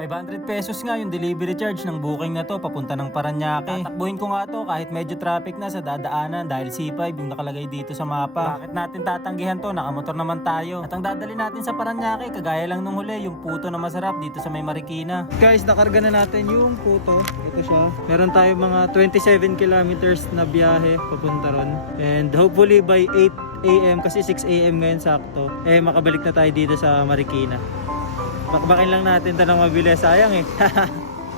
500 pesos nga yung delivery charge ng booking na to papunta ng Paranaque. Tatakbuhin ko nga to kahit medyo traffic na sa dadaanan dahil C5 yung nakalagay dito sa mapa. Bakit natin tatanggihan to? Nakamotor naman tayo. At ang dadali natin sa Paranaque, kagaya lang nung huli, yung puto na masarap dito sa may Marikina. Guys, nakarga na natin yung puto. Ito siya. Meron tayo mga 27 kilometers na biyahe papunta ron. And hopefully by 8 AM kasi 6 AM ngayon sakto, makabalik na tayo dito sa Marikina. Bakbakin lang natin ito ng mabilis. Sayang eh.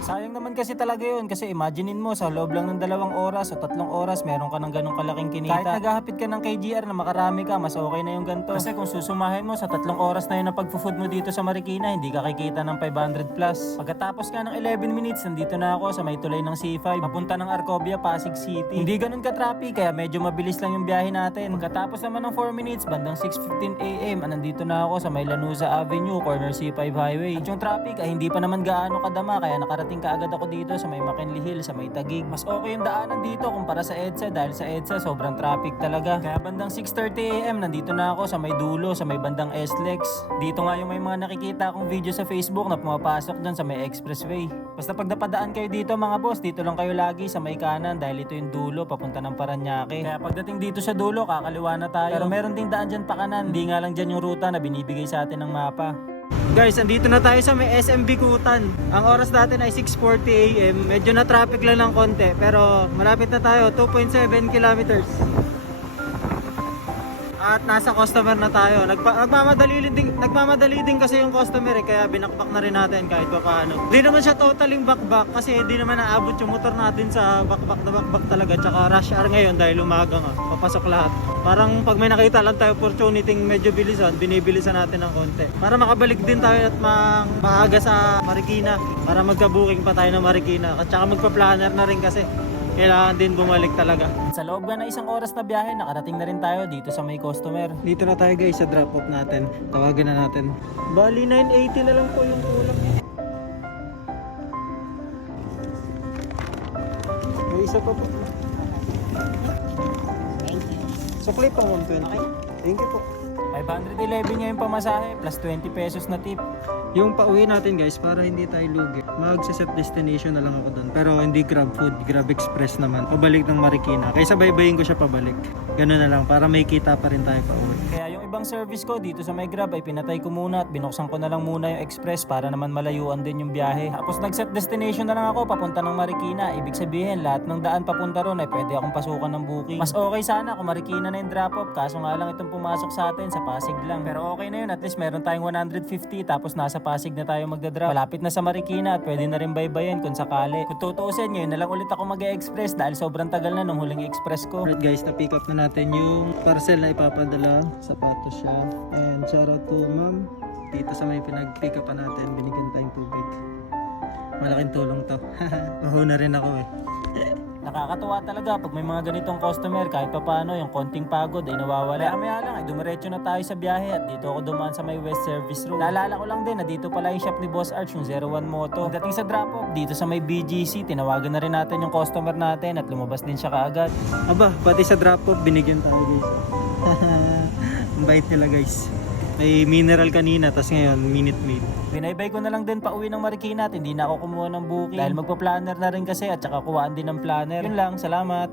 Sayang naman kasi talaga yun. Kasi imaginein mo, sa loob lang ng 2 oras o 3 oras, meron ka ng ganong kalaking kinita. Kahit naghahapit ka ng KGR na makarami ka, mas okay na yung ganito. Kasi kung susumahin mo sa 3 oras na yun na pag-food mo dito sa Marikina, hindi ka kikita ng 500 plus. Pagkatapos nga ng 11 minutes, nandito na ako sa may tulay ng C5, papunta ng Arcobia, Pasig City. Hindi ganun ka-traffic, kaya medyo mabilis lang yung biyahe natin. Pagkatapos naman ng 4 minutes, bandang 6:15 AM, nandito na ako sa may Lanuza Avenue, corner C5 highway. At yung traffic ay hindi pa naman gaano kadama, kaya nakarating kaagad ako dito sa may McKinley Hill, sa may Taguig. Mas okay yung daanan dito kumpara sa EDSA dahil sa EDSA sobrang traffic talaga. Kaya bandang 6:30 AM nandito na ako sa may dulo, sa may bandang SLEX. Dito nga yung may mga nakikita akong video sa Facebook na pumapasok dun sa may expressway. Basta pag napadaan kayo dito mga boss, dito lang kayo lagi sa may kanan dahil ito yung dulo papunta ng Paranaque. Kaya pagdating dito sa dulo, kakaliwa na tayo. Pero meron ding daan dyan pa kanan. Hindi nga lang dyan yung ruta na binibigay sa atin ng mapa. Guys, andito na tayo sa may SM Bikutan. Ang oras natin ay 6:40 AM. Medyo na traffic lang ng konti, pero malapit na tayo, 2.7 kilometers. At nasa customer na tayo. Nagmamadali din kasi yung customer kaya binakbak na rin natin kahit pa paano. Hindi naman siya totaling bakbak kasi hindi naman naabot yung motor natin sa bakbak na bakbak talaga. Tsaka rush hour ngayon dahil umaga nga, papasok lahat. Parang pag may nakita lang tayo opportunity medyo bilisan, binibilisan natin ng konti. Para makabalik din tayo at maaga sa Marikina. Para magka-booking pa tayo ng Marikina. At tsaka magpa-planner na rin kasi. Kailangan din bumalik talaga. Sa loob nga na 1 oras na biyahe, nakarating na rin tayo dito sa may customer. Dito na tayo guys sa drop off natin. Tawagin na natin. Bali 980 na lang po yung kulang. May isa pa po. Thank you. Sukli pa 120. Okay. Thank you po. 511 nga yung pamasahe plus 20 pesos na tip. Yung pauwi natin guys, para hindi tayo lugi, magsa-set destination na lang ako doon. Pero hindi Grab Food, Grab Express naman. Pabalik ng Marikina. Kaya sabay-bayin ko siya pabalik. Ganun na lang, para may kita pa rin tayo pauwi. Kaya yung ibang service ko dito sa may Grab ay pinatay ko muna at binuksan ko na lang muna yung Express para naman malayuan din yung biyahe. Tapos nag-set destination na lang ako papunta ng Marikina. Ibig sabihin, lahat ng daan papunta ron ay pwede akong pasukan ng booking. Mas okay sana kung Marikina na yung drop-off. Kaso nga lang itong pumasok sa atin sa Pasig lang. Pero okay na yun, at least meron tayong 150 tapos nasa Pasig na tayo magdadrop. Malapit na sa Marikina at pwede na rin baybayin kung sakali. Kung tutuusin, ngayon na lang ulit ako mag-e-express dahil sobrang tagal na nung huling express ko. Alright guys, na-pick up na natin yung parcel na ipapadala. Sapatos siya. And shout out to ma'am. Dito sa may pinag-pick up natin, binigyan tayong tubig. Malaking tulong to. Mahuna rin ako eh. Nakakatuwa talaga pag may mga ganitong customer, kahit pa paano yung konting pagod ay nawawala. Kaya lang ay dumiretso na tayo sa biyahe at dito ako dumaan sa may West Service Road. Naalala ko lang din na dito pala yung shop ni Boss Arch, yung 01 Moto. Pagdating sa drop off dito sa may BGC, tinawagan na rin natin yung customer natin at lumabas din siya kaagad. Aba, pati sa drop off binigyan tayo guys. Ang bait nila guys. May mineral kanina, tas ngayon Minute Maid. Binaybay ko na lang din pa uwi ng Marikina at hindi na ako kumuha ng booking dahil magpa-planner na rin kasi at saka kuhaan din ng planner. Yun lang, salamat.